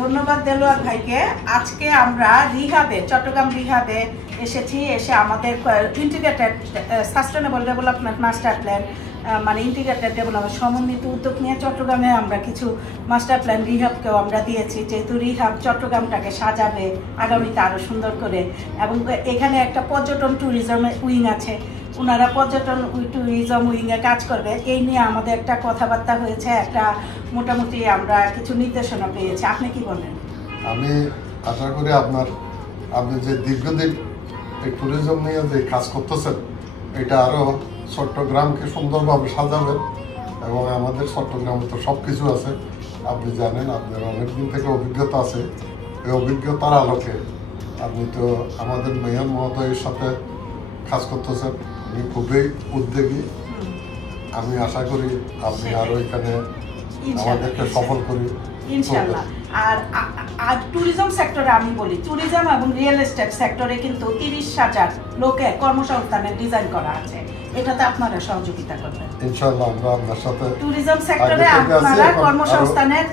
ধন্যবাদ দেলোয়ার ভাইকে। আজকে আমরা রিহাবে, চট্টগ্রাম রিহাবে এসেছি। এসে আমাদের integrated sustainable development master plan মানে ইন্টিগ্রেটেড ডেভেলপমেন্ট সমন্বিত উদ্যোগ নিয়ে চট্টগ্রামে আমরা কিছু মাস্টার প্ল্যান রিহাবকেও আমরা দিয়েছি, যেহেতু রিহাব চট্টগ্রামটাকে সাজাবে আগামীতে আরও সুন্দর করে। এবং এখানে একটা পর্যটন ট্যুরিজম উইং আছে, ওনারা পর্যটন ট্যুরিজম উইংয়ে কাজ করবে। এই নিয়ে আমাদের একটা কথাবার্তা হয়েছে, একটা মোটামুটি আমরা কিছু নির্দেশনা পেয়েছি। আপনি কি বলেন? আমি আশা করি আপনি যে দীর্ঘদিন এই ট্যুরিজম নিয়ে যে কাজ করতেছেন, এটা আরও চট্টগ্রামকে সুন্দরভাবে সাজাবেন। এবং আমাদের চট্টগ্রামে তো সব কিছু আছে, আপনি জানেন, আপনার অনেকদিন থেকে অভিজ্ঞতা আছে। এই অভিজ্ঞতার আলোকে আপনি তো আমাদের মেয়র মহোদয়ের সাথে কাজ করতেছেন, আমি খুবই উদ্যোগী। আমি আশা করি আপনি আরও এখানে আমাদেরকে সফল করি ইনশাআল্লাহ। আর ট্যুরিজম সেক্টরে আমি বলি, ট্যুরিজম এবং রিয়েল এস্টেট সেক্টরে কিন্তু 30,000 লোকের কর্মসংস্থানের ডিজাইন করা আছে। এটাতে আপনারা সহযোগিতা করবেন ইনশাআল্লাহ। আমরা আপনার সাথে ট্যুরিজম সেক্টরে আপনারা কর্মসংস্থানের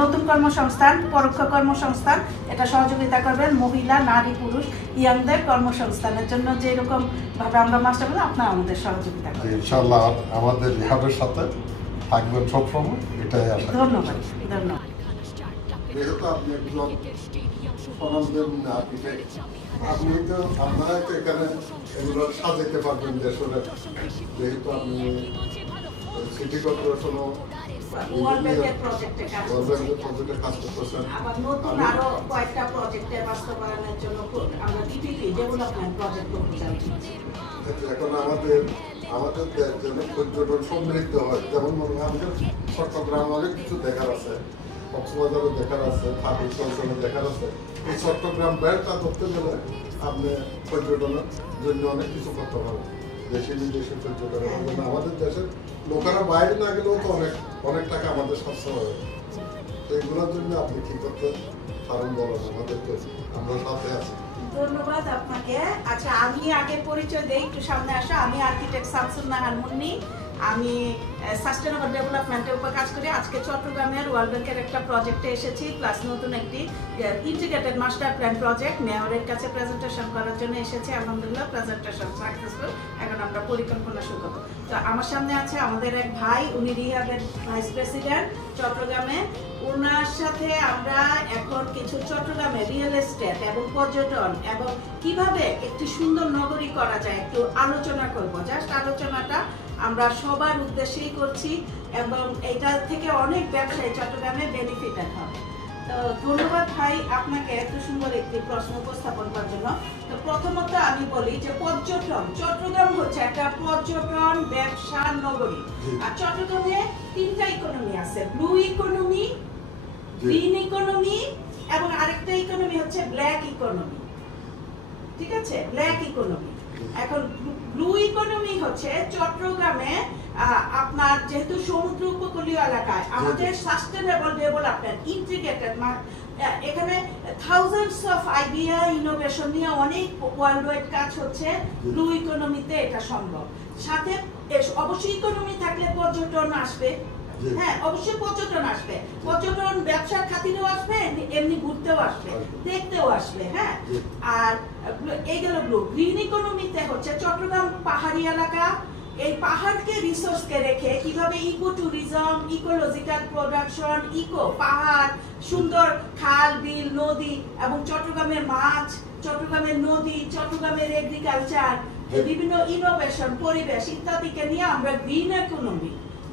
নতুন কর্মসংস্থান, পরোক্ষ কর্মসংস্থান এটা সহযোগিতা করবেন। মহিলা, নারী, পুরুষ, ইয়াংদের কর্মসংস্থানের জন্য যেরকম ভাবে আমরা মাস্টার বলি, আপনারা আমাদের সহযোগিতা করবেন ইনশাআল্লাহ। আমাদের রিহাবের সাথে থাকবেন সবসময়, এটাই আশা। ধন্যবাদ। ধন্যবাদ। যেহেতু আপনি একজন স্বনামধন্য আর্কিটেক্ট, আপনি তো আপনারাই তো এখানে এগুলো সাজাইতে পারবেন দেশের। যেহেতু আপনি সিটি কর্পোরেশনও প্রজেক্টে কাজ করতেছেন, আবার নতুন আরো কয়েকটা প্রজেক্টের বাস্তবায়নের জন্য আমরা ডিপিপি ডেভেলপমেন্ট প্রজেক্ট প্রপোজাল দিচ্ছি। এখন আমাদের দেশ যেন পর্যটন সমৃদ্ধ হয়, যেমন মনে হয় আমাদের চট্টগ্রাম অনেক কিছু দেখার আছে, কক্সবাজারও দেখার আছে, থাকুর দেখার আছে। এই চট্টগ্রাম বেড়টা করতে গেলে আপনি পর্যটনের জন্য অনেক কিছু করতে পারেন, দেশি বিদেশি পর্যটনের জন্য। আমাদের দেশের লোকেরা বাইরে না গেলেও তো অনেক টাকা আমাদের সাশ্রয় হবে। তো এগুলোর জন্য আপনি কি করতে পারেন বলেন, আমাদেরকে আমরা সাথে আছি। ধন্যবাদ আপনাকে। আচ্ছা, আমি আগে পরিচয় দেই, একটু সামনে আসা। আমি আর্কিটেক্ট শামসুন নাহার মুন্নি। আমি সাস্টেনেবল ডেভেলপমেন্টের উপর কাজ করি। আজকে চট্টগ্রামের ওয়ার্ল্ড ব্যাংকের একটা প্রজেক্টে এসেছি, প্লাস নতুন একটি ইন্টিগ্রেটেড মাস্টার প্ল্যান প্রজেক্ট মেয়রের কাছে প্রেজেন্টেশন করার জন্য এসেছি। আলহামদুলিল্লাহ প্রেজেন্টেশন সাকসেসফুল। এখন আমরা পরিকল্পনা শুরু করবো। তো আমার সামনে আছে আমাদের এক ভাই, উনি রিহাবের ভাইস প্রেসিডেন্ট চট্টগ্রামে। ওনার সাথে আমরা এখন কিছু চট্টগ্রামে রিয়েল এস্টেট এবং পর্যটন এবং কিভাবে একটি সুন্দর নগরী করা যায় একটু আলোচনা করব। জাস্ট আলোচনাটা আমরা সবার উদ্দেশ্যেই করছি এবং এটা থেকে অনেক ব্যবসায়ী চট্টগ্রামে বেনিফিটেড হবে। তো ধন্যবাদ ভাই আপনাকে এত সুন্দর একটি প্রশ্ন উপস্থাপন করার জন্য। তো প্রথমত আমি বলি যে পর্যটন, চট্টগ্রাম হচ্ছে একটা পর্যটন ব্যবসা নগরী। আর চট্টগ্রামে 3টা ইকোনমি আছে, ব্লু ইকোনমি, গ্রিন ইকোনমি এবং আরেকটা ইকোনমি হচ্ছে ব্ল্যাক ইকোনমি। ঠিক আছে, ব্ল্যাক ইকোনমি। এখন ব্লু ইকোনমি হচ্ছে চট্টগ্রামে আপনার যেহেতু সমুদ্র উপকূলীয় এলাকায় আমাদের সাস্টেনেবল ডেভেলপমেন্ট ইন্টিগ্রেটেড, এখানে থাউজেন্ডস অফ আইডিয়া ইনোভেশন নিয়ে অনেক ওয়ার্ল্ড ওয়াইড কাজ হচ্ছে। ব্লু ইকোনমিতে এটা সম্ভব। সাথে অবশ্যই ইকোনমি থাকলে পর্যটন আসবে। হ্যাঁ, অবশ্যই পর্যটন আসবে। পর্যটন ব্যবসার খাতিরেও আসবে, এমনি ঘুরতেও আসবে, দেখতেও আসবে। হ্যাঁ, আর এই গেল ব্লু। গ্রিন ইকোনমিতে হচ্ছে চট্টগ্রাম পাহাড়ি এলাকা, এই পাহাড়কে রিসোর্সকে রেখে কিভাবে eco tourism, ecological production, eco পাহাড়, সুন্দর খাল, বিল, নদী এবং চট্টগ্রামের মাছ, চট্টগ্রামের নদী, চট্টগ্রামের এগ্রিকালচার, বিভিন্ন ইনোভেশন, পরিবেশ ইত্যাদিকে নিয়ে আমরা গ্রিন ইকোনমি,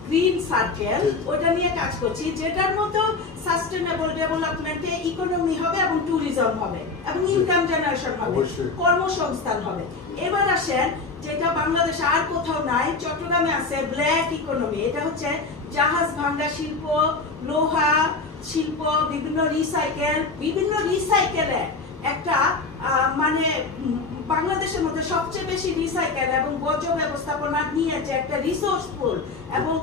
গ্রিন সার্কেল ওটা নিয়ে কাজ করছি, যেটার মতো সাস্টেনেবল ডেভেলপমেন্টে ইকোনমি হবে এবং ট্যুরিজম হবে এবং ইনকাম জেনারেশন হবে, কর্মসংস্থান হবে। এবার আসেন যেটা বাংলাদেশে আর কোথাও নাই, চট্টগ্রামে আছে ব্ল্যাক ইকোনমি। এটা হচ্ছে জাহাজ ভাঙ্গা শিল্প, লোহা শিল্প, বিভিন্ন রিসাইকেলের একটা মানে বাংলাদেশের মধ্যে সবচেয়ে বেশি রিসাইকেল এবং বর্জ্য ব্যবস্থাপনা নিয়ে যে একটা রিসোর্সফুল এবং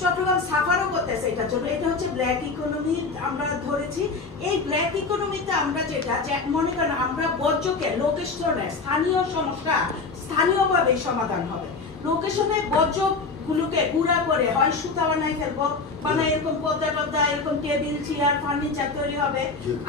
চট্টগ্রাম সাফারও করতেছে এটার জন্য। এটা হচ্ছে ব্ল্যাক ইকোনমি আমরা ধরেছি। এই ব্ল্যাক ইকোনমিতে আমরা যেটা মনে করেন আমরা বর্জ্যকে লোকেশনে, স্থানীয় সমস্যা স্থানীয়ভাবে সমাধান হবে। লোকেশনে বর্জ্য গুলোকে গুঁড়া করে হয় সুতা বানাই ফেলবো, বানাই এরকম পর্দা টর্দা, এরকম টেবিল চেয়ার ফার্নিচার তৈরি হবে।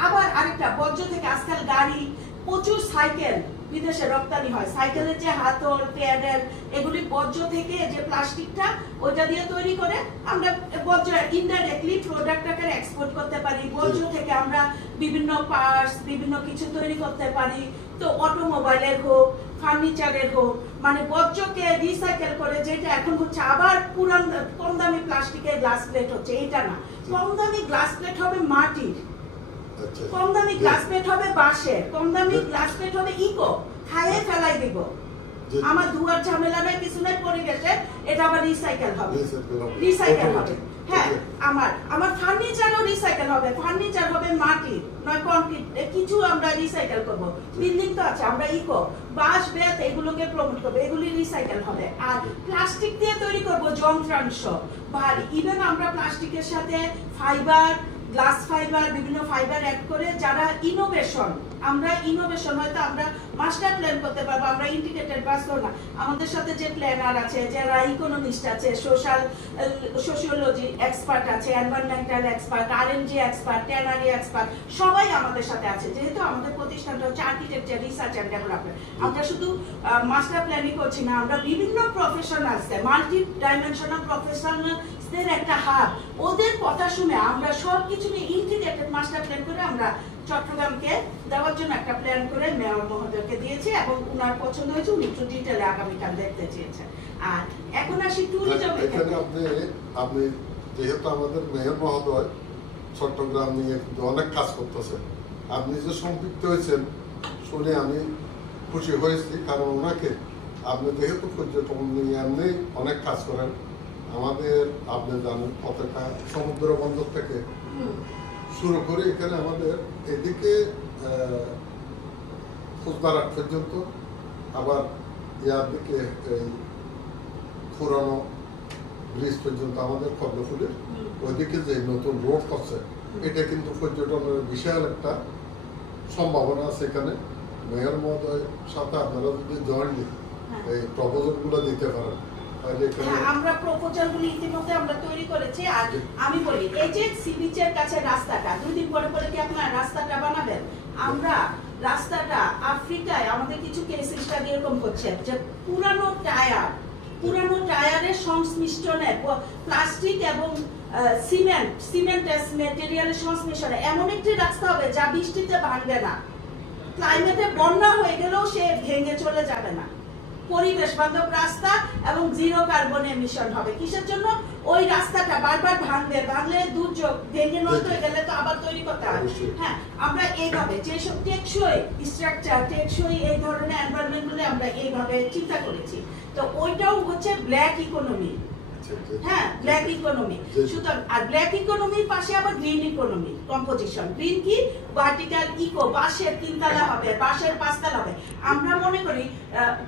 আবার আরেকটা বর্জ্য থেকে আজকাল গাড়ি, প্রচুর সাইকেল বিদেশে রপ্তানি হয়, সাইকেলের যে হাতল প্যাডেল এগুলি বর্জ্য থেকে যে প্লাস্টিকটা ওইটা দিয়ে তৈরি করে আমরা বর্জ্য ইনডাইরেক্টলি প্রোডাক্ট আকারে এক্সপোর্ট করতে পারি। বর্জ্য থেকে আমরা বিভিন্ন পার্টস বিভিন্ন কিছু তৈরি করতে পারি। তো অটোমোবাইলের হোক ফার্নিচারের হোক, মানে বর্জ্যকে রিসাইকেল করে, যেটা এখন হচ্ছে আবার পুরান কম দামি প্লাস্টিকের গ্লাস প্লেট হচ্ছে, এটা না, কম দামি গ্লাস প্লেট হবে মাটির, কম দামি গ্লাস প্লেট হবে বাঁশের, কম দামি গ্লাস প্লেট হবে ইকো, খাইয়ে ফেলাই দিব, আমার ধোয়ার ঝামেলা নাই কিছু নাই পরিবেশে, এটা আবার রিসাইকেল হবে, রিসাইকেল হবে। হ্যাঁ, আমার ফার্নিচারও রিসাইকেল হবে, ফার্নিচার হবে মাটি নয় কংক্রিট, কিছু আমরা রিসাইকেল করব। বিল্ডিং তো আছে, আমরা ইকো বাঁশ বেত এগুলোকে প্রমোট করবো, এগুলি রিসাইকেল হবে। আর প্লাস্টিক দিয়ে তৈরি করব যন্ত্রাংশ ভারী, ইভেন আমরা প্লাস্টিকের সাথে ফাইবার, গ্লাস ফাইবার, বিভিন্ন ফাইবার অ্যাড করে যারা ইনোভেশন, আমরা ইনোভেশন হয়তো আমরা মাস্টার প্ল্যান করতে পারবো, আমরা ইন্টিগ্রেটেড বাসও না, আমাদের সাথে যে প্ল্যানার আছে, যারা ইকোনমিস্ট আছে, সোশিওলজি এক্সপার্ট আছে, environmental expert, RNG expert, tannery expert, সবাই আমাদের সাথে আছে। যেহেতু আমাদের প্রতিষ্ঠানটা হচ্ছে আর্কিটেকচার রিসার্চ অ্যান্ড ডেভেলপমেন্ট, আমরা শুধু মাস্টার প্ল্যানই করছি না, আমরা বিভিন্ন প্রফেশনালসে, মাল্টি ডাইমেনশনাল প্রফেশনালসদের একটা হাব, ওদের কথা শুনে আমরা সবকিছু নিয়ে ইন্টিগ্রেটেড মাস্টার প্ল্যান করে আমরা চট্টগ্রামকে দেওয়ার জন্য একটা প্ল্যান করে মেয়র মহোদয়কে দিয়েছি এবং উনার পছন্দ হয়েছে, উনি একটু ডিটেলে আগামীকাল দেখতে চেয়েছেন। আর এখন আসি ট্যুরিজম। এখানে আপনি যেহেতু আমাদের মেয়র মহোদয় চট্টগ্রাম নিয়ে অনেক কাজ করতেছেন, আপনি যে সম্পৃক্ত হয়েছেন শুনে আমি খুশি হয়েছি, কারণ ওনাকে আপনি যেহেতু পর্যটন নিয়ে এমনি অনেক কাজ করেন, আমাদের আপনি জানেন পতাকা সমুদ্র বন্দর থেকে শুরু করে এখানে আমাদের এদিকে খুচদারাট পর্যন্ত, আবার ইয়ার দিকে এই পুরানো ব্রিজ পর্যন্ত আমাদের কর্ণফুলের ওইদিকে যে নতুন রোড করছে, এটা কিন্তু পর্যটনের বিশাল একটা সম্ভাবনা আছে এখানে। মেয়র মহোদয়ের সাথে আপনারা যদি জয়েন্টলি এই প্রপোজাল গুলো দিতে পারেন, আমরা প্রপোজালগুলি ইতিমধ্যে আমরা তৈরি করেছি। আর আমি বলি, এই যে সি বিচের কাছে রাস্তাটা 2 দিন পরে পরে কি আপনারা রাস্তাটা বানাবেন? আমরা রাস্তাটা আফ্রিকায় আমাদের কিছু কেস স্টাডি এরকম হচ্ছে যে পুরানো টায়ারের সংমিশ্রণে প্লাস্টিক এবং সিমেন্ট ম্যাটেরিয়ালের সংমিশ্রণে এমন একটি রাস্তা হবে যা বৃষ্টিতে ভাঙবে না, ক্লাইমেটে বন্যা হয়ে গেলেও সে ভেঙে চলে যাবে না, পরিবেশ বান্ধব রাস্তা এবং জিরো কার্বন এমিশন হবে। কিসের জন্য? ওই রাস্তাটা বারবার ভাঙলে দুর্যোগ, ভেঙে নষ্ট হয়ে গেলে তো আবার তৈরি করতে হবে। হ্যাঁ, আমরা এইভাবে যেসব টেকসই স্ট্রাকচার, টেকসই এই ধরনের এনভায়রনমেন্ট গুলো আমরা এইভাবে চিন্তা করেছি। তো ওইটাও হচ্ছে ব্ল্যাক ইকোনমি। হ্যাঁ, ব্ল্যাক ইকোনমি। সুতরাং আর ব্ল্যাক ইকোনমির পাশে আবার গ্রিন ইকোনমি কম্পোজিশন। গ্রিন কি? ভার্টিক্যাল ইকো, বাঁশের 3 তলা হবে, বাঁশের 5 তলা হবে। আমরা মনে করি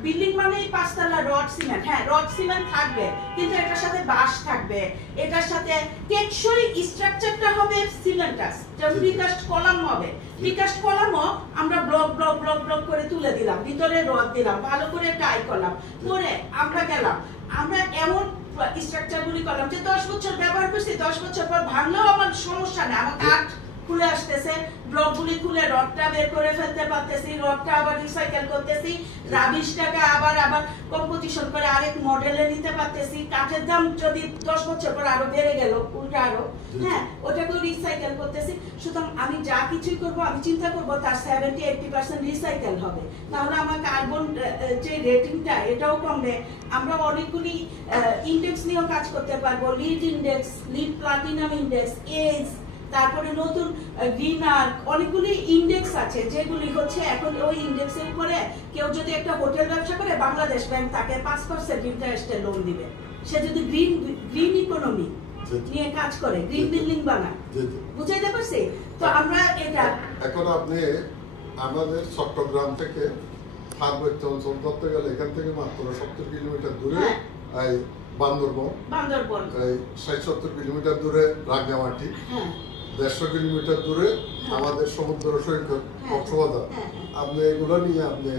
বিল্ডিং মানে 5 তলা রড সিমেন্ট, হ্যাঁ রড সিমেন্ট থাকবে, কিন্তু এটার সাথে বাঁশ থাকবে, এটার সাথে টেকসই স্ট্রাকচারটা হবে সিমেন্টাস, যেমন প্রিকাস্ট কলাম হবে। প্রিকাস্ট কলামও আমরা ব্লক ব্লক ব্লক ব্লক করে তুলে দিলাম, ভিতরে রড দিলাম, ভালো করে টাই করলাম, করে আমরা গেলাম, আমরা এমন স্ট্রাকচারগুলি করলাম যে 10 বছর ব্যবহার করছি, 10 বছর পর ভাঙলেও আমার সমস্যা নেই, আমার কাঠ খুলে আসতেছে, ব্লকগুলি খুলে রডটা বের করে ফেলতে পারতেছি, রডটা আবার রিসাইকেল করতেছি, রাবিশটাকে আবার কম্পোজিশন করে আরেক মডেলে নিতে পারতেছি। কাঠের দাম যদি 10 বছর পর আরো বেড়ে গেল, উল্টা আরো, হ্যাঁ ওটাকেও রিসাইকেল করতেছি। সুতরাং আমি যা কিছুই করব আমি চিন্তা করব তার 70-80% রিসাইকেল হবে, তাহলে আমার কার্বন যে রেটিংটা এটাও কমবে। আমরা অনেকগুলি ইন্ডেক্স নিয়েও কাজ করতে পারবো, LEED index, LEED platinum index, EDGE, তারপরে নতুন গ্রিন আর্ক, অনেকগুলি ইন্ডেক্স আছে যেগুলি হচ্ছে এখন ওই ইন্ডেক্সের উপরে কেউ যদি একটা হোটেল ব্যবসা করে, বাংলাদেশ ব্যাংক তাকে 5% ইন্টারেস্টে লোন দিবে, সে যদি গ্রিন ইকোনমি নিয়ে কাজ করে, গ্রিন বিল্ডিং বানায়। বুঝাইতে পারছি? তো আমরা এটা এখন আপনি আমাদের চট্টগ্রাম থেকে পার্বত্য অঞ্চল ধরতে গেলে এখান থেকে মাত্র 70 কিলোমিটার দূরে এই বান্দরবন, এই 60-70 কিলোমিটার দূরে রাঙ্গামাটি, 150 কিলোমিটার দূরে আমাদের সমুদ্র সৈকত কক্সবাজার। আপনি এগুলো নিয়ে আপনি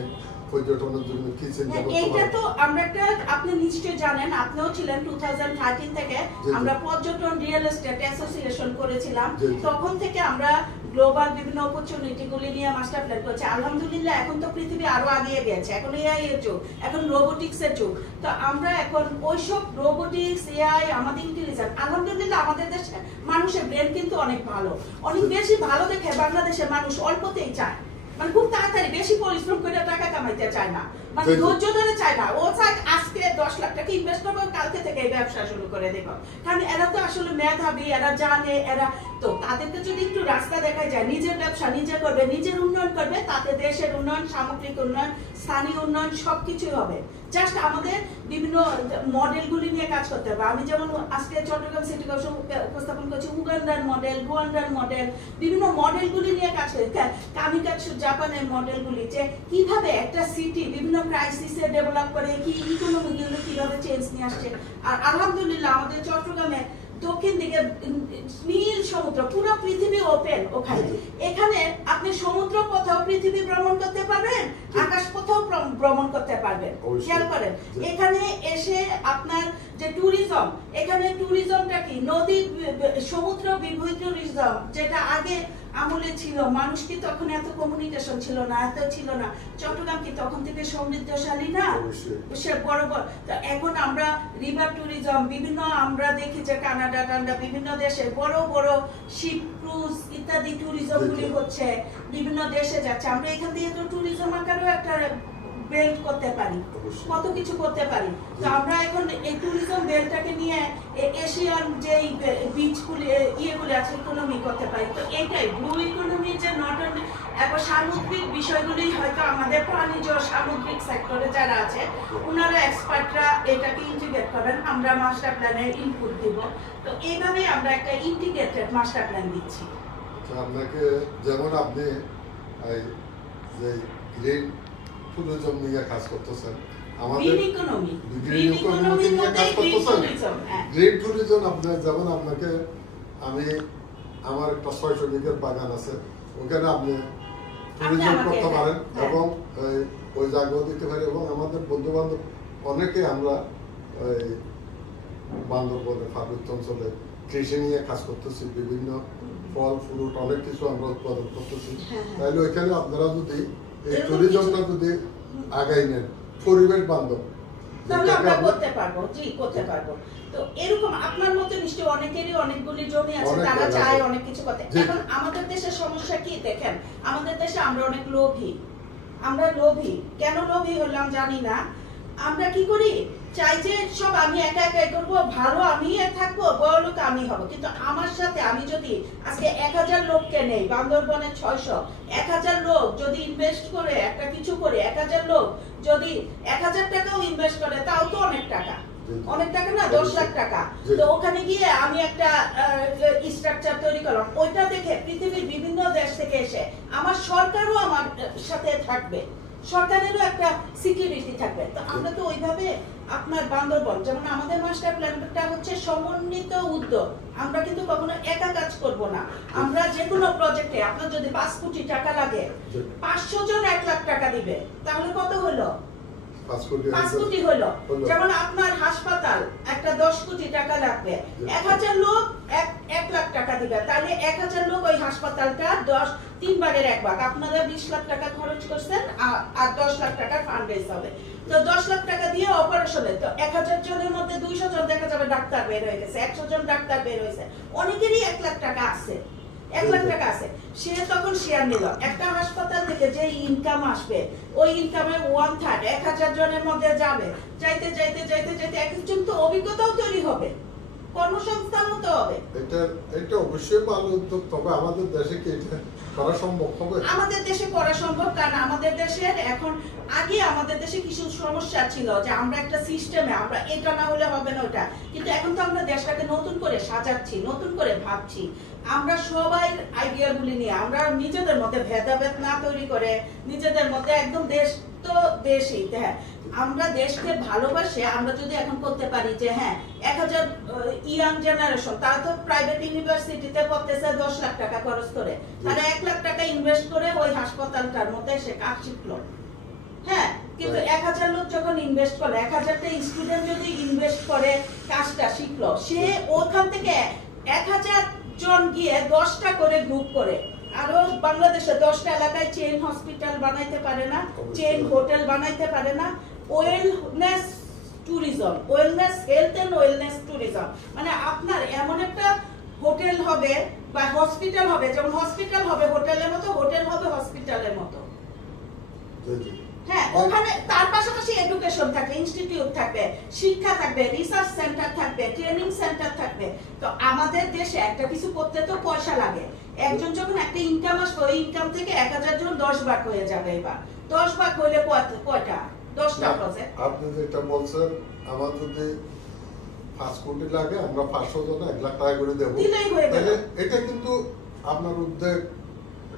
পর্যটনের জন্য কি চিন্তা করতে এইটা পারেন? তো আমরা একটা, আপনি নিশ্চয়ই জানেন, আপনিও ছিলেন 2013 থেকে আমরা পর্যটন রিয়েল এস্টেট অ্যাসোসিয়েশন করেছিলাম। তখন থেকে আমরা গ্লোবাল বিভিন্ন অপরচুনিটি গুলি নিয়ে মাস্টার প্ল্যান করছি। আলহামদুলিল্লাহ এখন তো পৃথিবী আরো এগিয়ে গেছে, এখন এআই এর যুগ, এখন রোবোটিক্স এর যুগ। তো আমরা এখন ওইসব রোবোটিক্স, এআই, আমাদের ইন্টেলিজেন্স, আলহামদুলিল্লাহ আমাদের দেশে মানুষের ব্রেন কিন্তু অনেক ভালো, অনেক বেশি ভালো দেখে বাংলাদেশের মানুষ অল্পতেই চায়, মানে খুব তাড়াতাড়ি বেশি পরিশ্রম করে টাকা কামাইতে চায় না, মানে ধৈর্য ধরে চায় না। ও চায় আজকে 10 লাখ টাকা ইনভেস্ট করবো, কালকে থেকে এই ব্যবসা শুরু করে দেবো। কারণ এরা তো আসলে মেধাবী, এরা জানে, এরা তো তাদেরকে যদি একটু রাস্তা দেখা যায়, নিজের ব্যবসা নিজে করবে, নিজের উন্নয়ন করবে, তাতে দেশের উন্নয়ন, সামগ্রিক উন্নয়ন, স্থানীয় উন্নয়ন সবকিছুই হবে। জাস্ট আমাদের বিভিন্ন মডেলগুলি নিয়ে কাজ করতে হবে। আমি যেমন আজকে চট্টগ্রাম সিটি কর্পোরেশন উপস্থাপন করছি উগান্ডার মডেল, রুয়ান্ডার মডেল, বিভিন্ন মডেলগুলি নিয়ে কাজ করি। কামিকাটসু জাপানের মডেলগুলি, যে কিভাবে একটা সিটি বিভিন্ন ক্রাইসিসে ডেভেলপ করে, কি ইকোনমিগুলো কিভাবে চেঞ্জ নিয়ে আসছে। আর আলহামদুলিল্লাহ আমাদের চট্টগ্রামে দক্ষিণ দিকে নীল সমুদ্র, পুরো পৃথিবী ওপেন ওখানে। এখানে আপনি সমুদ্র পথেও পৃথিবী ভ্রমণ করতে পারবেন, আকাশ পথেও ভ্রমণ করতে পারবেন। খেয়াল করেন এখানে এসে আপনার যে ট্যুরিজম, এখানে ট্যুরিজমটা কি নদী সমুদ্র বিভূত ট্যুরিজম, যেটা আগে আমলে ছিল। মানুষ কি তখন এত কমিউনিকেশন ছিল না, এত ছিল না। চট্টগ্রাম কি তখন থেকে সমৃদ্ধশালী না, সে বড় বড়। এখন আমরা রিভার ট্যুরিজম, বিভিন্ন আমরা দেখি যে কানাডা টান্ডা বিভিন্ন দেশে বড় বড় শিপ ক্রুজ ইত্যাদি ট্যুরিজম গুলি হচ্ছে, বিভিন্ন দেশে যাচ্ছে। আমরা এখান থেকে তো ট্যুরিজম আকারেও একটা বেল্ট করতে পারি, কত কিছু করতে পারি। তো আমরা এখন এই ট্যুরিজম বেল্টটাকে নিয়ে এশিয়ান যে বিচগুলি ইয়েগুলি আছে ইকোনমি করতে পারি। তো এইটাই ব্লু ইকোনমি, যে নট অনলি এখন সামুদ্রিক বিষয়গুলি হয়তো আমাদের প্রাণীজ সামুদ্রিক সেক্টরে যারা আছে ওনারা এক্সপার্টরা এটাকে ইন্টিগ্রেট করেন, আমরা মাস্টার প্ল্যানে ইনপুট দিব। তো এইভাবে আমরা একটা ইন্টিগ্রেটেড মাস্টার প্ল্যান দিচ্ছি। আপনাকে যেমন আপনি যে গ্রিন ট্যুরিজম নিয়ে কাজ করতেছেন, আমাদের গ্রিন ইকোনমি নিয়ে কাজ করতেছেন। গ্রিন ট্যুরিজম আপনার যেমন আপনাকে আমি আমার একটা 600 বিঘের বাগান আছে, ওখানে আপনি ট্যুরিজম করতে পারেন এবং ওই জায়গাও দিতে পারি। এবং আমাদের বন্ধু বান্ধব অনেকে আমরা বান্দরবনে পার্বত্য অঞ্চলে কৃষি নিয়ে কাজ করতেছি, বিভিন্ন ফল ফ্রুট অনেক কিছু আমরা উৎপাদন করতেছি। তাহলে ওইখানে আপনারা যদি এই ট্যুরিজমটা যদি আগাই নেন পরিবেশ বান্ধব, তাহলে আমরা করতে পারবো। জি, করতে পারবো। তো এরকম আপনার মতো নিশ্চয়ই অনেকেরই অনেকগুলি জমি আছে, তারা চায় অনেক কিছু করতে। এখন আমাদের দেশের সমস্যা কি দেখেন, আমাদের দেশে আমরা অনেক লোভী। আমরা লোভী কেন লোভী হলাম জানি না। আমরা কি করি, চাই যে সব আমি একা একাই করবো, ভালো আমি থাকবো, বড় লোক আমি হব। কিন্তু আমার সাথে আমি যদি আজকে 1000 লোককে নেই, বান্দরবনে 600, 1000 লোক যদি ইনভেস্ট করে একটা কিছু করে, 1000 লোক যদি 1000 টাকাও ইনভেস্ট করে, তাও তো অনেক টাকা, অনেক টাকা না, 10 লাখ টাকা। তো ওখানে গিয়ে আমি একটা স্ট্রাকচার তৈরি করলাম, ওইটা দেখে পৃথিবীর বিভিন্ন দেশ থেকে এসে আমার সরকারও আমার সাথে থাকবে, সরকারেরও একটা সিকিউরিটি থাকবে। তো আমরা তো ওইভাবে আপনার বান্দরবন যেমন আমাদের মাস্টার প্ল্যানটা হচ্ছে সমন্বিত উদ্যোগ। আমরা কিন্তু কখনো একা কাজ করব না। আমরা যে কোনো প্রজেক্টে আপনার যদি 5 কোটি টাকা লাগে, 500 জন 1 লাখ টাকা দিবে, তাহলে কত হলো? 5 কোটি হলো। যেমন আপনার হাসপাতাল একটা 10 কোটি টাকা লাগবে, 1000 লোক 1 লাখ টাকা দিবে, তাহলে 1000 লোক ওই হাসপাতালটা 3 বারের 1 ভাগ, আপনারা 20 লাখ টাকা খরচ করছেন আর 10 লাখ টাকা ফান্ড রেজ হবে। তো 10 লাখ টাকা দিয়ে অপারেশনে তো 1000 জনের মধ্যে 200 জন দেখা যাবে ডাক্তার বের হয়ে গেছে, 100 জন ডাক্তার বের হয়েছে, অনেকেরই 1 লাখ টাকা আছে, 1 লাখ টাকা আছে। সে তখন শেয়ার নিল, একটা হাসপাতাল থেকে যে ইনকাম আসবে ওই ইনকামের 1/3 1000 জনের মধ্যে যাবে। যাইতে যাইতে যাইতে যাইতে একজন তো অভিজ্ঞতাও তৈরি হবে, কর্মসংস্থানও তো হবে। এটা অবশ্যই ভালো উদ্যোগ। তবে আমাদের দেশে কি এটা করা সম্ভব হবে? আমাদের দেশে করা সম্ভব, কারণ আমাদের দেশের এখন আগে আমাদের দেশে কিছু সমস্যা ছিল যে আমরা একটা সিস্টেমে আমরা এটা না হলে হবে না ওটা, কিন্তু এখন তো আমরা দেশটাকে নতুন করে সাজাচ্ছি, নতুন করে ভাবছি। আমরা সবাই আইডিয়াগুলি নিয়ে আমরা নিজেদের মধ্যে ভেদাভেদ না তৈরি করে নিজেদের মধ্যে একদম দেশ তো দেশই, হ্যাঁ আমরা দেশকে ভালোবাসে আমরা যদি এখন করতে পারি যে হ্যাঁ 1000 ইয়াং জেনারেশন তারা তো প্রাইভেট ইউনিভার্সিটিতে পড়তেছে 10 লাখ টাকা খরচ করে, তারা 1 লাখ টাকা ইনভেস্ট করে ওই হাসপাতালটার মধ্যে সে কাজ শিখলো, হ্যাঁ কিন্তু 1000 লোক যখন ইনভেস্ট করে, 1000টা স্টুডেন্ট যদি ইনভেস্ট করে কাজটা শিখলো, সে ওখান থেকে 1000 জন গিয়ে 10টা করে গ্রুপ করে, আরো বাংলাদেশে 10টা এলাকায় চেইন হসপিটাল বানাইতে পারে না, চেইন হোটেল বানাইতে পারে না, wellness tourism, wellness health and wellness tourism, মানে আপনার এমন একটা হোটেল হবে বা হসপিটাল হবে, যেমন হসপিটাল হবে হোটেলের মতো, হোটেল হবে হসপিটালের মতো। হ্যাঁ, ওখানে তার পাশাপাশি এডুকেশন থাকবে, ইনস্টিটিউট থাকবে, শিক্ষা থাকবে, রিসার্চ সেন্টার থাকবে, ট্রেনিং সেন্টার থাকবে। তো আমাদের দেশে একটা কিছু করতে তো পয়সা লাগে। একজন যখন একটা ইনকাম আসবে, ওই ইনকাম থেকে 1000 জন 10 ভাগ হয়ে যাবে। এবার 10 ভাগ হইলে কয়টা? 10টা প্রজেক্ট। আপনি যেটা বলছেন, আমার যদি 5 কোটি লাগে, আমরা 500 জন 1 লাখ টাকা করে দেব, তাহলে এটা কিন্তু আপনার উদ্যোগ,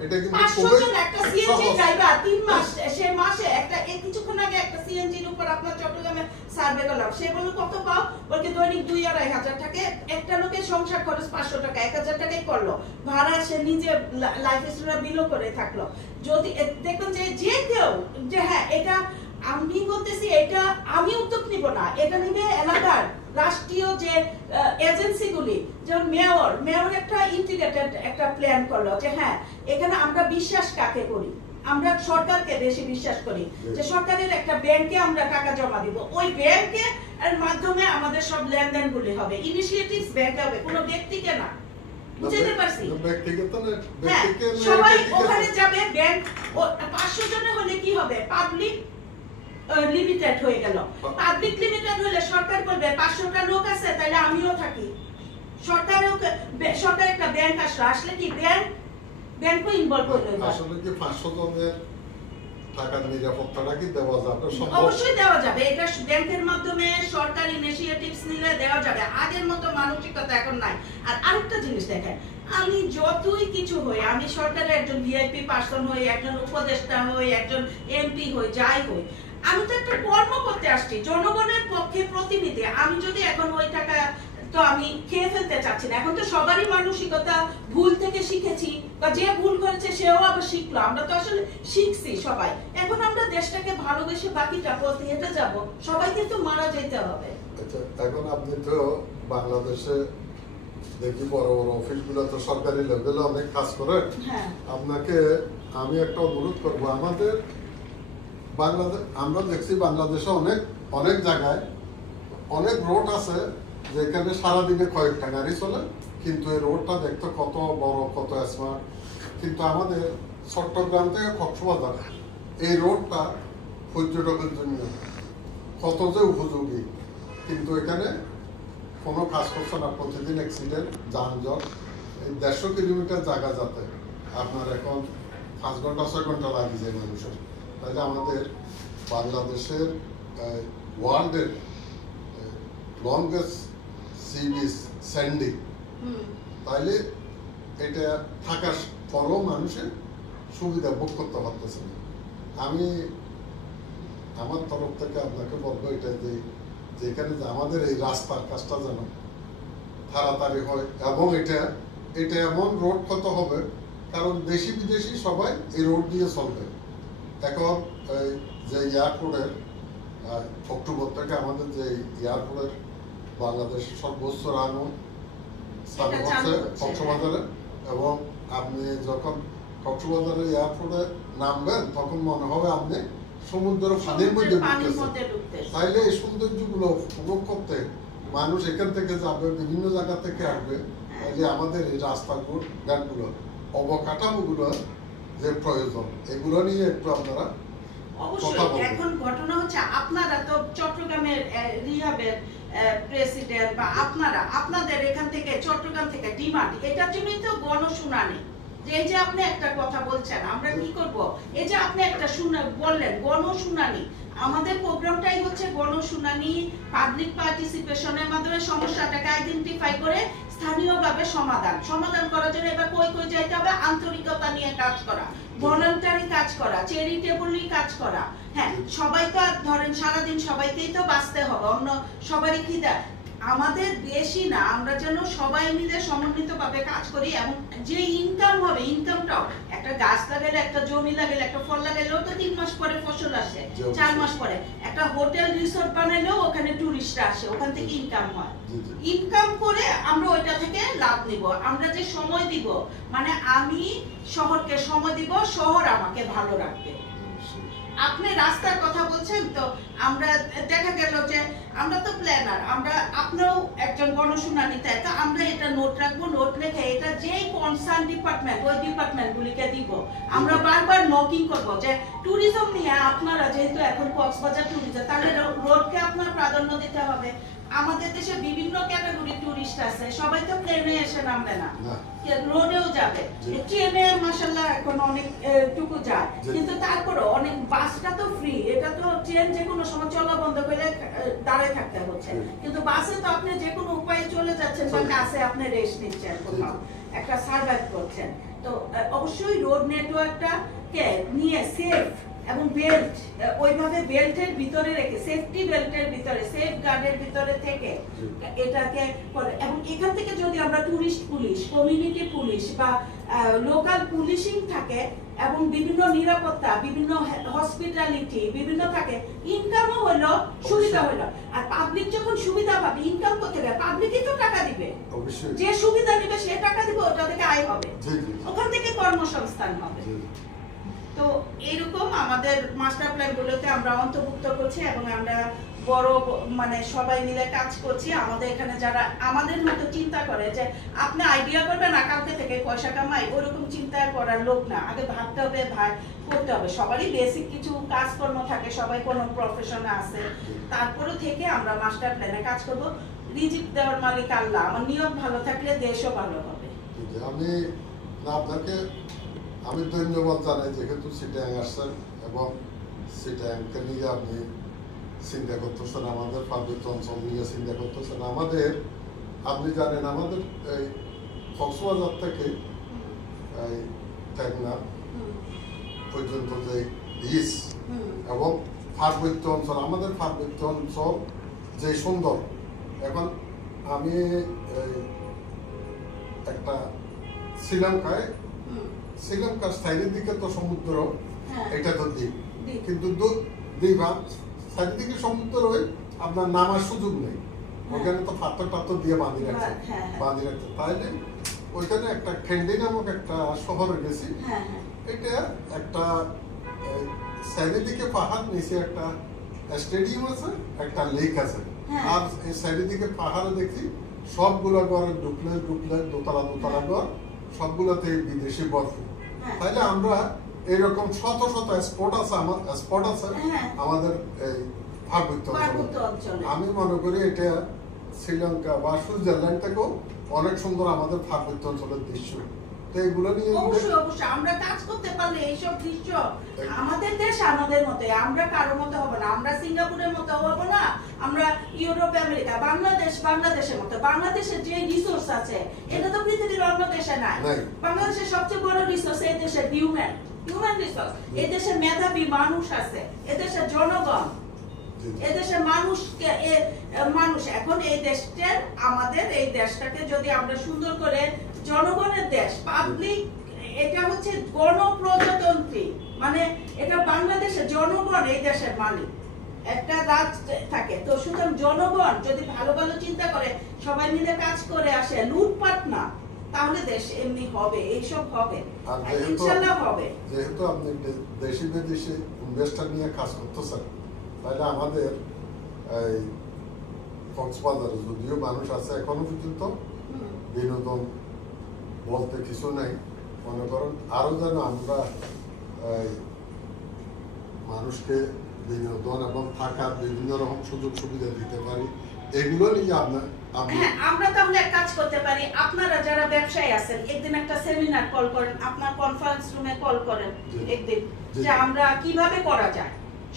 এটা কিন্তু 500 জন একটা সিএনজি ড্রাইভার 3 মাস, সে মাসে একটা কিছুক্ষণ আগে একটা সিএনজির উপর আপনার চট্টগ্রামে সার্ভে করলাম, সে বলল কত পাও, বলকে দৈনিক 2-2.5 টাকা, একটা লোকের সংসার খরচ 500 টাকা, 1000 টাকাই করলো ভাড়া, সে নিজে লাইফ স্টাইল বিলও করে থাকলো। যদি দেখুন যে কেউ যে হ্যাঁ এটা আমি বলতেছি, এটা আমি উদ্যোগ নিব না, এটা নিবে এলাকার রাষ্ট্রীয় যে এজেন্সিগুলি, যেমন মেয়র একটা ইন্টিগ্রেটেড একটা প্ল্যান করলো যে হ্যাঁ এখানে আমরা বিশ্বাস কাকে করি, আমরা সরকারকে বেশি বিশ্বাস করি, যে সরকারের একটা ব্যাংকে আমরা টাকা জমা দিব, ওই ব্যাংকে এর মাধ্যমে আমাদের সব লেনদেনগুলি হবে, ইনিশিয়েটিভস ব্যাংক হবে, কোনো ব্যক্তিকে না। বুঝতে পারছি? হ্যাঁ, সবাই ওখানে যাবে, ব্যাংক 500 জনের হলে কি হবে, পাবলিক লিমিটেড হয়ে গেল। পাবলিক লিমিটেড হলে সরকার বলবে 500টা লোক আছে, তাহলে আমিও থাকি। সরকার একটা ব্যাংক আসলে কি ব্যাংকও ইনভলভ হলো। আসলে কি 500 জনের টাকার নিরাপত্তাটা কি দেওয়া যাবে? অবশ্যই দেওয়া যাবে, এটা ব্যাংকের মাধ্যমে সরকার ইনিশিয়েটিভস নিলে দেওয়া যাবে। আগের মতো মানসিকতা এখন নাই। আর আরেকটা জিনিস দেখেন, আমি যতই কিছু হই, আমি সরকারের একজন ভিআইপি পার্সন হই, একজন উপদেষ্টা হই, একজন এমপি হই, যাই হই, আমি তো একটা কর্ম করতে আসছি, জনগণের পক্ষে প্রতিনিধি। আমি যদি এখন ওই টাকা তো আমি খেয়ে ফেলতে চাচ্ছি না। এখন তো সবারই মানসিকতা, ভুল থেকে শিখেছি, বা যে ভুল করেছে সেও আবার শিখলো, আমরা তো আসলে শিখছি সবাই। এখন আমরা দেশটাকে ভালোবেসে বাকিটা পথে হেঁটে যাব, সবাই কিন্তু মারা যেতে হবে। আচ্ছা, এখন আপনি তো বাংলাদেশে দেখি বড় বড় অফিসগুলো তো সরকারি লেভেলে অনেক কাজ করেন। হ্যাঁ, আপনাকে আমি একটা অনুরোধ করবো, আমাদের বাংলাদেশ, আমরা দেখছি বাংলাদেশে অনেক জায়গায় অনেক রোড আছে যেখানে সারাদিনে কয়েকটা গাড়ি চলে, কিন্তু এই রোডটা দেখতে কত বড়, কত স্মার্ট, কিন্তু আমাদের চট্টগ্রাম থেকে কক্সবাজার এই রোডটা পর্যটকের জন্য কত যে উপযোগী, কিন্তু এখানে কোনো কাজ করছে না। প্রতিদিন অ্যাক্সিডেন্ট, যানজট, এই 150 কিলোমিটার জায়গা যাতে আপনার এখন 5 ঘন্টা 6 ঘন্টা লাগে যায় মানুষের। তাহলে আমাদের বাংলাদেশের ওয়ার্ল্ডের লংগেস্ট সি বিচ স্যান্ডি, তাইলে এটা থাকার পরেও মানুষের সুবিধা ভোগ করতে পারতেছে না। আমি আমার তরফ থেকে আপনাকে বলবো এটা যে যেখানে আমাদের এই রাস্তার কাজটা যেন তাড়াতাড়ি হয়, এবং এটা এমন রোড কত হবে, কারণ দেশি বিদেশি সবাই এই রোড দিয়ে চলবে। এখন যে এয়ারপোর্টের অক্টোবর থেকে আমাদের যে এয়ারপোর্টের বাংলাদেশের সর্বোচ্চ রানও স্থাপন হচ্ছে কক্সবাজারে, এবং আপনি যখন কক্সবাজারের এয়ারপোর্টে নামবেন তখন মনে হবে আপনি সমুদ্র পানির মধ্যে ঢুকতেছেন। তাইলে এই সৌন্দর্যগুলো উপভোগ করতে মানুষ এখান থেকে যাবে, বিভিন্ন জায়গা থেকে আসবে। তাইলে আমাদের এই রাস্তাগুলো, ঘাটগুলো, অবকাঠামোগুলো যে প্রয়োজন, এগুলো নিয়ে একটু আপনারা অবশ্যই। এখন ঘটনা হচ্ছে, আপনারা তো চট্টগ্রামের রিহাবের প্রেসিডেন্ট, বা আপনাদের এখান থেকে চট্টগ্রাম থেকে ডিমান্ড, এটার জন্যই তো গণশুনানি। এই যে আপনি একটা কথা বলছেন, আমরা কি করব, এই যে আপনি একটা বললেন গণশুনানি, আমাদের প্রোগ্রামটাই হচ্ছে গণশুনানি, পাবলিক পার্টিসিপেশনের মাধ্যমে সমস্যাটাকে আইডেন্টিফাই করে স্থানীয়ভাবে সমাধান করার জন্য এবার কই যাইতে হবে, আন্তরিকতা নিয়ে কাজ করা, ভলান্টারি কাজ করা, চ্যারিটেবলি কাজ করা। হ্যাঁ, সবাই তো ধরেন সারাদিন সবাইকেই তো বাঁচতে হবে, অন্য সবারই কি আমাদের বেশি না, আমরা যেন সবাই মিলে সমন্বিতভাবে কাজ করি এবং যে ইনকাম হবে ইনকামটাও একটা গাছ লাগালে, একটা জমি লাগালে, একটা ফল লাগালেও তো 3 মাস পরে ফসল আসে, 4 মাস পরে একটা হোটেল রিসোর্ট বানাইলেও ওখানে টুরিস্টরা আসে, ওখান থেকে ইনকাম হয়। ইনকাম করে আমরা ওইটা থেকে লাভ নিব। আমরা যে সময় দিব, মানে আমি শহরকে সময় দিব, শহর আমাকে ভালো রাখবে। আপনি রাস্তার কথা বলছেন, তো আমরা দেখা গেল যে আমরা তো প্ল্যানার, আমরা আপনিও একজন গণশুনানিতে, তো আমরা এটা নোট রাখবো, নোট রেখে এটা যেই কনসার্ন ডিপার্টমেন্ট ওই ডিপার্টমেন্টগুলিকে দিব। আমরা বারবার নকিং করব যে ট্যুরিজম নিয়ে আপনারা যেহেতু এখন কক্সবাজার ট্যুরিজম, তাহলে রোডকে আপনার প্রাধান্য দিতে হবে। আমাদের দেশে বিভিন্ন ক্যাটাগরি টুরিস্ট আছে, সবাই তো প্লেনে এসে নামবে না, রোডেও যাবে, ট্রেনে মাশাআল্লাহ এখন অনেক টুকু যায়, কিন্তু তারপরে অনেক বাসটা তো ফ্রি, এটা তো ট্রেন যে কোনো সময় চলা বন্ধ করে দাঁড়ায় থাকতে হচ্ছে, কিন্তু বাসে তো আপনি যে কোনো উপায়ে চলে যাচ্ছেন বা কাছে আপনি রেস্ট নিচ্ছেন, কোথাও একটা সার্ভাইভ করছেন। তো অবশ্যই রোড নেটওয়ার্কটা কে নিয়ে সেফ এবং বেল্ট, ওইভাবে বেল্টের ভিতরে রেখে, সেফটি বেল্টের ভিতরে, সেফ গার্ডের ভিতরে থেকে এটাকে করে। এবং এখান থেকে যদি আমরা টুরিস্ট পুলিশ, কমিউনিটি পুলিশ বা লোকাল পুলিশিং থাকে এবং বিভিন্ন নিরাপত্তা, বিভিন্ন হসপিটালিটি বিভিন্ন থাকে, ইনকামও হলো, সুবিধা হলো। আর পাবলিক যখন সুবিধা পাবে, ইনকাম করতে গেলে পাবলিকই তো টাকা দিবে, যে সুবিধা নিবে সে টাকা দিবে, ওটা থেকে আয় হবে, ওখান থেকে কর্মসংস্থান হবে। তো এরকম আমাদের মাস্টার প্ল্যান গুলোতে আমরা অন্তর্ভুক্ত করছি এবং আমরা বড় মানে সবাই মিলে কাজ করছি। আমাদের এখানে যারা আমাদের মতো চিন্তা করে যে আপনি আইডিয়া করবেন না কালকে থেকে পয়সা কামাই, ওরকম চিন্তা করার লোক না। আগে ভাবতে হবে, ভাই করতে হবে, সবারই বেসিক কিছু কাজকর্ম থাকে, সবাই কোনো প্রফেশনে আছে, তারপরে থেকে আমরা মাস্টার প্ল্যানে কাজ করব। রিজিক দেওয়ার মালিক আল্লাহ, আমার নিয়ত ভালো থাকলে দেশও ভালো হবে। আমি আপনাকে আমি ধন্যবাদ জানাই, যেহেতু সিটাং আসছেন এবং সিটাংকে নিয়ে আপনি চিন্তা করতেছেন, আমাদের পার্বত্য অঞ্চল নিয়ে চিন্তা করতেছেন। আমাদের আপনি জানেন আমাদের এই কক্সবাজার থেকে এই টেকনাফ পর্যন্ত যে বীজ এবং পার্বত্য অঞ্চল, আমাদের পার্বত্য অঞ্চল যে সুন্দর। এখন আমি একটা শ্রীলঙ্কার সাইডের দিকে তো সমুদ্র, এটা তো দ্বীপ, কিন্তু চারিদিকে সমুদ্র হয়ে আপনার নামার সুযোগ নেই, ওখানে তো পাথর টাথর দিয়ে বাঁধি রাখছে। তাইলে ওইখানে একটা খেন্ডি নামক একটা শহরে গেছি, এটা একটা চারিদিকে পাহাড়, নিচে একটা স্টেডিয়াম আছে, একটা লেক আছে, আর এই চারিদিকে পাহাড়ে দেখি সবগুলো ঘর ডুপ্লেক্স দোতলা ঘর, সবগুলোতে বিদেশি বরফ। তাইলে আমরা এরকম শত শত স্পট আছে আমাদের এই পার্বত্য অঞ্চলে। আমি মনে করি এটা শ্রীলঙ্কা বা সুইজারল্যান্ড থেকেও অনেক সুন্দর আমাদের পার্বত্য অঞ্চলের দৃশ্য। তো এগুলো নিয়ে অবশ্যই আমরা কাজ করতে পারলে এইসব দৃশ্য, আমাদের দেশ আমাদের মতো, আমরা কারোর মতো হবো না, আমরা সিঙ্গাপুরের মতো হবো না, আমরা ইউরোপ আমেরিকা, বাংলাদেশের মতো। বাংলাদেশের যে রিসোর্স আছে এটা তো পৃথিবীর অন্য দেশে নাই। বাংলাদেশের সবচেয়ে বড় রিসোর্স এই দেশের হিউম্যান রিসোর্স। এই দেশের মেধাবী মানুষ আছে, এদেশের জনগণ, এদেশের মানুষ। এখন এই দেশটার, আমাদের এই দেশটাকে যদি আমরা সুন্দর করে, জনগণের দেশ, পাবলিক, এটা হচ্ছে গণপ্রজাতন্ত্রী, মানে এটা বাংলাদেশের জনগণ এই দেশের মালিক, একটা রাজ থাকে। তো সুতরাং জনগণ যদি ভালো ভালো চিন্তা করে, সবাই মিলে কাজ করে আসে, লুটপাট না, তাহলে দেশ এমনি হবে, এইসব হবে, ইনশাআল্লাহ হবে। যেহেতু আপনি দেশি বিদেশি ইনভেস্টর নিয়ে কাজ করতেছেন, তাহলে আমাদের এই কক্সবাজারে যদিও মানুষ আছে এখনো পর্যন্ত, বিনোদন বলতে কিছু নেই, মনে করেন আরো যেন আমরা মানুষকে বিনোদন এবং থাকার বিভিন্ন রকম সুযোগ সুবিধা দিতে পারি, এগুলো নিয়ে আমরা তাহলে কাজ করতে পারি। আপনারা যারা ব্যবসায়ী আছেন, একদিন একটা সেমিনার কল করেন, আপনার কনফারেন্স রুমে কল করেন একদিন, যে আমরা কিভাবে করা যায়।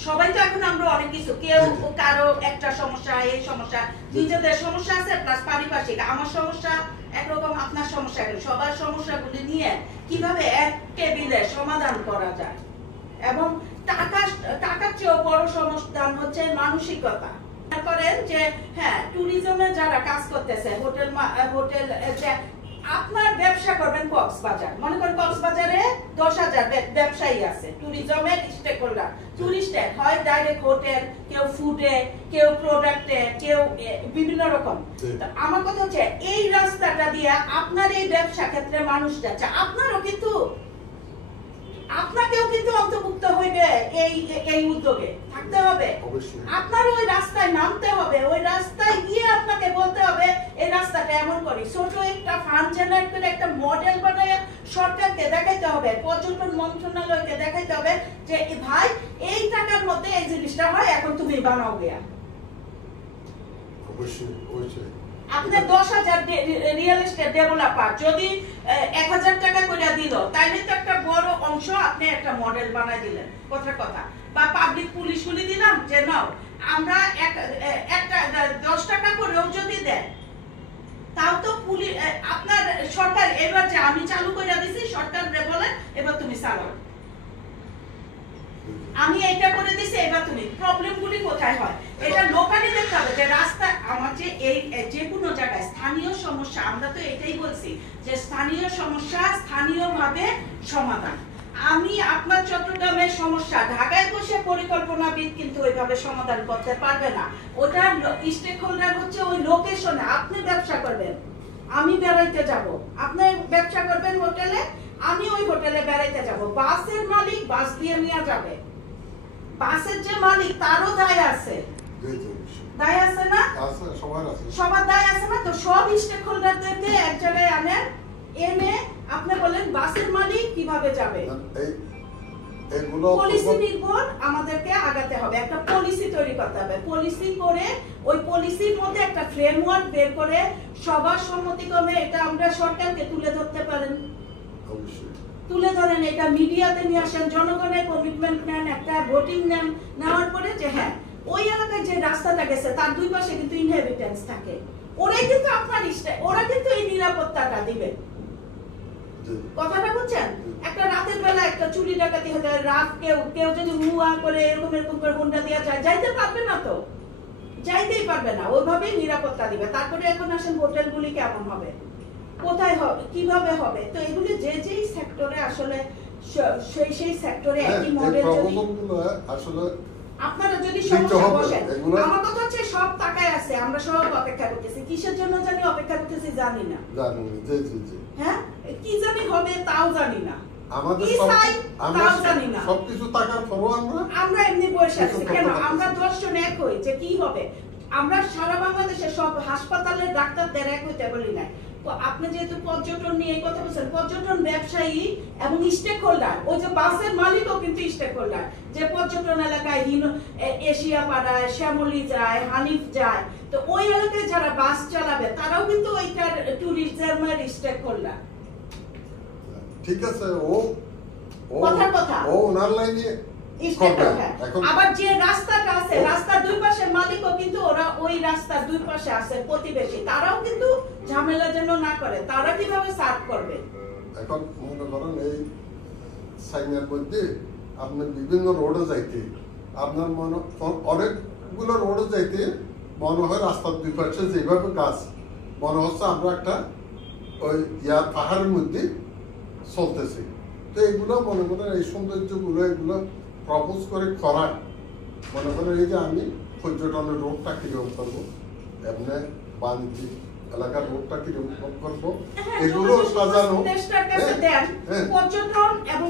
সবাই তো এখন আমরা অনেক কিছু, কেউ কারো একটা সমস্যা, এই সমস্যা, নিজেদের সমস্যা আছে প্লাস পারিপার্শ্বিক, আমার সমস্যা একরকম, আপনার সমস্যা একরকম, সবার সমস্যাগুলি নিয়ে কিভাবে এক টেবিলে সমাধান করা যায়। এবং টাকার চেয়েও বড় সমাধান হচ্ছে মানসিকতা। করেন যে হ্যাঁ ট্যুরিজমে যারা কাজ করতেছে হোটেল যে আপনার ব্যবসা করবেন কক্সবাজার, মনে করেন কক্সবাজারে 10,000 ব্যবসায়ী আছে ট্যুরিজমের স্টেক হোল্ডার, ট্যুরিস্টের হয় ডাইরেক্ট হোটেল, কেউ ফুডে, কেউ প্রোডাক্টে, কেউ বিভিন্ন রকম। আমার কথা হচ্ছে এই রাস্তাটা দিয়ে আপনার এই ব্যবসা ক্ষেত্রে মানুষ যাচ্ছে, আপনাকেও কিন্তু অন্তর্ভুক্ত হইবে এই উদ্যোগে থাকতে হবে। আপনার ওই রাস্তায় নামতে হবে, ওই রাস্তায় গিয়ে আপনাকে বলতে হবে এই রাস্তাটা এমন করি, ছোট একটা ফান্ড জেনারেট করে একটা মডেল বানায় সরকারকে দেখাইতে হবে, পর্যটন মন্ত্রণালয়কে দেখাইতে হবে যে ভাই এই টাকার মধ্যে এই জিনিসটা হয়, এখন তুমি বানাও গিয়া। আপনি 10,000 রিয়েল এস্টেট ডেভেলপার যদি 1,000 টাকা করে দিল, তাইলে তো একটা বড় অংশ আপনি একটা মডেল বানাই দিলেন, কথা। বা পাবলিক পুলিশগুলি দিলাম যে নাও আমরা একটা 10 টাকা করেও যদি দেন, তাও তো পুলিশ আপনার সরকার এবার যে আমি চালু করে দিছি, সরকার বলে এবার তুমি চালাও, আমি এটা করে দিছি এবার তুমি। প্রবলেমগুলি কোথায় হয় এটা লোকালি দেখতে হবে, যে রাস্তা আমার যে কোনো জায়গায় স্থানীয় সমস্যা, আমরা তো এটাই বলছি যে স্থানীয় সমস্যা স্থানীয়ভাবে সমাধান। আমি আপনার চট্টগ্রামের সমস্যা ঢাকায় বসে পরিকল্পনাবিদ কিন্তু ওইভাবে সমাধান করতে পারবে না, ওটা স্টেক হোল্ডার হচ্ছে ওই লোকেশনে। আপনি ব্যবসা করবেন, আমি বেড়াইতে যাব, আপনি ব্যবসা করবেন হোটেলে, আমি ওই হোটেলে বেড়াইতে যাব, বাসের মালিক বাস দিয়ে নিয়ে যাবে, বাসের যে মালিক তারও দায় আছে, দায় আছে না? সবার দায় আছে না? তো সব স্টেক হোল্ডারদেরকে এক জায়গায় আনেন, এনে আপনি বলেন বাসের মালিক কিভাবে যাবে, পলিসি নির্ভর আমাদেরকে আগাতে হবে, একটা পলিসি তৈরি করতে হবে, পলিসি করে ওই পলিসির মধ্যে একটা ফ্রেমওয়ার্ক বের করে সবার সম্মতিক্রমে এটা আমরা সরকারকে তুলে ধরতে পারেন, তুলে ধরেন, এটা মিডিয়াতে নিয়ে আসেন, জনগণের কমিটমেন্ট নেন, একটা ভোটিং নেন, নেওয়ার পরে যে হ্যাঁ ওই এলাকায় যে রাস্তাটা গেছে তার দুই পাশে কিন্তু ইনহেবিটেন্স থাকে, ওরাই কিন্তু আপনার ওরা কিন্তু এই নিরাপত্তাটা দিবে। কথাটা বুঝছেন? একটা রাতের বেলা একটা চুরি ডাকাতি হতে রাত কেউ যদি হুয়া করে এরকম করে হুন্ডা দেওয়া যায়, যাইতে পারবে না, তো যাইতেই পারবে না, ওইভাবেই নিরাপত্তা দিবে। তারপরে এখন আসেন হোটেলগুলি কেমন হবে, কোথায় হবে, কিভাবে হবে, তো এগুলি যে সেক্টরে আসলে সেই সেক্টরে একই মডেল যদি আসলে আপনারা যদি সমস্যা বসেন, আমার কথা হচ্ছে সব টাকায় আছে, আমরা সব অপেক্ষা করতেছি, কিসের জন্য জানি অপেক্ষা করতেছি জানি না, হ্যাঁ কি জানি হবে তাও জানি না, আমরা এমনি বসে আছি কেন? আমরা 10 জন এক হই যে কি হবে, আমরা সারা বাংলাদেশে সব হাসপাতালের ডাক্তারদের এক হইতে বলি না। আপনি যেহেতু পর্যটন নিয়ে কথা বলছেন, পর্যটন ব্যবসায়ী এবং স্টেক হোল্ডার, ওই যে বাসের মালিকও কিন্তু স্টেক হোল্ডার, যে পর্যটন এলাকায় এশিয়া পাড়ায় শ্যামলী যায়, হানিফ যায়, তো ওই এলাকায় যারা বাস চালাবে তারাও কিন্তু ওইটার ট্যুরিজমের স্টেক হোল্ডার। ঠিক আছে, কথা ও ওনার লাইনে আবার যে রাস্তাটা আছে, রাস্তার দুই পাশে মালিকও কিন্তু ওরা ওই রাস্তার দুই পাশে আছে প্রতিবেশী, তারাও কিন্তু ঝামেলা যেন না করে, তারা কিভাবে সার্ভ করবে? এখন মনে করেন এই সাইনের মধ্যে আপনি বিভিন্ন রোডে যাইতে, আপনার মনে অনেকগুলো রোডে যাইতে মনে হয় রাস্তার দুই পাশে যেভাবে গাছ, মনে হচ্ছে আমরা একটা ওই পাহাড়ের মধ্যে চলতেছি। তো এইগুলো মনে করেন এই সৌন্দর্যগুলো এগুলো প্রপোজ করে করার, মনে করেন এই যে আমি পর্যটনের রোডটা কিরকম করবো, এমনি বাণিজ্যিক এলাকার রোডটা কিরকম করবো, এগুলো সাজানো। পর্যটন এবং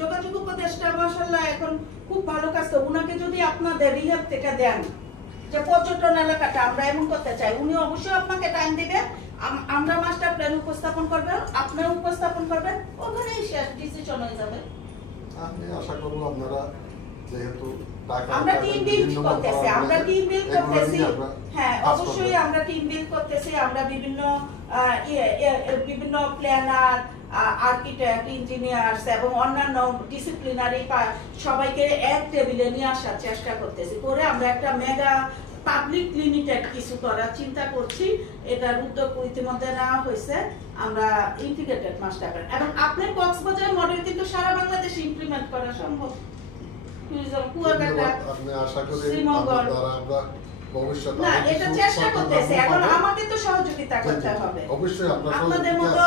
যোগাযোগ উপদেষ্টা মাশাআল্লাহ এখন খুব ভালো কাজ, উনাকে যদি আপনাদের রিহাব থেকে দেন যে পর্যটন এলাকাটা আমরা এমন করতে চাই, উনি অবশ্যই আপনাকে টাইম দিবেন, আমরা মাস্টার প্ল্যান উপস্থাপন করবেন, আপনারা উপস্থাপন করবেন, ওখানেই শেষ ডিসিশন হয়ে যাবে। আমি আশা করব আপনারা যেহেতু আমরা টিম বিল্ড করতেছি, হ্যাঁ অবশ্যই আমরা টিম বিল্ড করতেছি, আমরা বিভিন্ন প্ল্যানার, আর্কিটেক্ট, ইঞ্জিনিয়ার্স এবং অন্যান্য ডিসিপ্লিনারি সবাইকে এক টেবিলে নিয়ে আসার চেষ্টা করতেছি, করে আমরা একটা মেগা পাবলিক লিমিটেড কিছু করার চিন্তা করছি। এটার উদ্যোগ ইতিমধ্যে নেওয়া হয়েছে, আমরা ইন্টিগ্রেটেড মাস্টার প্ল্যান, এবং আপনার কক্সবাজার মডেল কিন্তু সারা বাংলাদেশে ইমপ্লিমেন্ট করা সম্ভব। আমি আশা করি আপনারা আমরা ভবিষ্যতে না এটা চেষ্টা করতেছে, এখন আমাকে তো সহযোগিতা করতে হবে। অবশ্যই আপনাদের মতো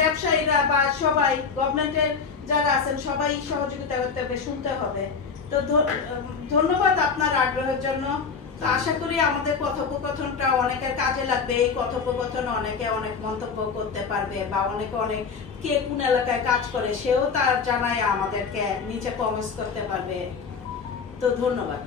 ব্যবসায়ীরা বা সবাই গভর্নমেন্টের যারা আছেন সবাই সহযোগিতা করতে হবে, শুনতে হবে। তো ধন্যবাদ আপনার আগ্রহের জন্য। আশা করি আমাদের কথোপকথনটা অনেকের কাজে লাগবে। এই কথোপকথন অনেকে অনেক মন্তব্য করতে পারবে বা অনেকে অনেক কে কোন এলাকায় কাজ করে সেও তার জানায় আমাদেরকে নিচে কমেন্টস করতে পারবে। তো ধন্যবাদ।